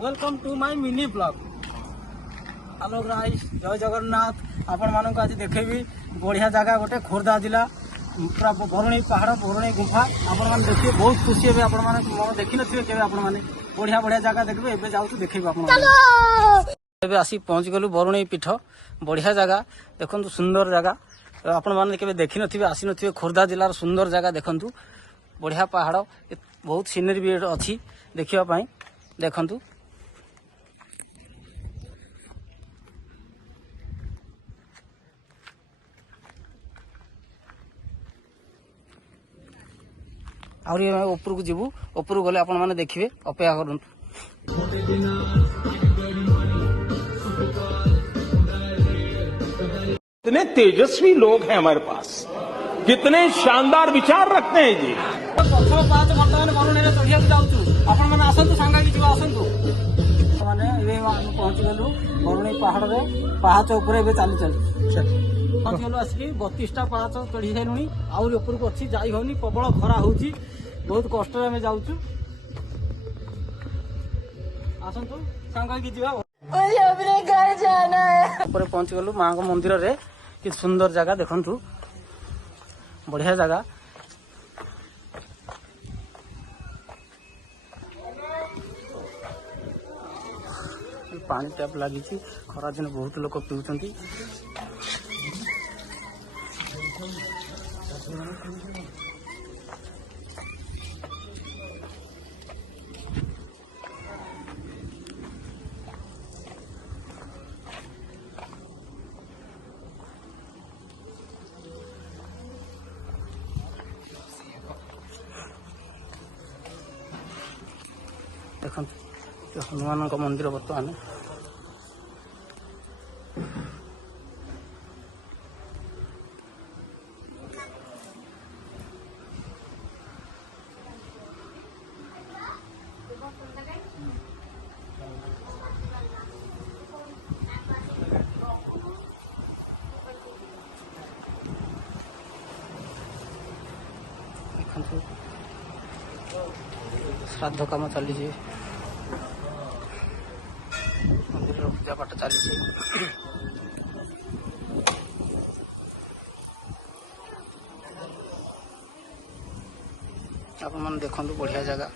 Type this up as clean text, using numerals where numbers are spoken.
Welcome to my mini blog. Hello guys, जय जगन्नाथ। आपण मानक आज देखेबी बढ़िया जगह गोटे खोर्धा जिला पूरा बरुणी पहाड़ बरुणी गुफा आपण मैंने देखिए बहुत खुशी हे। आपण मैंने मन देखी नथिबे केबे आपण मैंने बढ़िया बढ़िया जगह देखबे। एबे जाउछु देखिबे आपण मैंने। एबे आसी पहुंच गलु बरुणी पीठ बढ़िया जगह देखंतु सुंदर जगह आपण मैंने केबे देखी नथिबे आसी नथिबे। खोर्धा जिलार सुंदर जगह देखंतु बढ़िया पहाड़ बहुत सीनरी भी अच्छी देखिबा पई देखंतु। आउरी ऊपर को जीवु ऊपर गले आपण माने देखिबे अपेक्षा करंतु। कितने तेजस्वी लोग हैं हमारे पास, कितने शानदार विचार रखते हैं जी। प्रथम पाँच वर्तमान बरुणी रे चढ़िया जाउछु। आपण माने आसंतु सांगा की जीवा आसंतु माने एबे हम पहुंच गलु बरुणी पहाड़ रे पहाच ऊपर एबे चालू पहुंच गलु। आसिकी 32टा पहाच चढ़ी हेलुनी आउरी ऊपर को अछि जाई होनी। प्रबल खरा होउची बहुत कष्ट रे हमें जाउछु। आसंतु सांगा की जीवा। मुझे अपने घर जाना है। ऊपर पहुंच गलु मां को मंदिर रे कि सुंदर जगह देखंतु बढ़िया जगह। पानी टैप लगी खरा दिन बहुत लोग पीउछंती। देखो हनुमान का मंदिर बर्तमान श्राद्ध काम चली मंदिर पूजा पाठ चली। आप देखो बढ़िया जगह।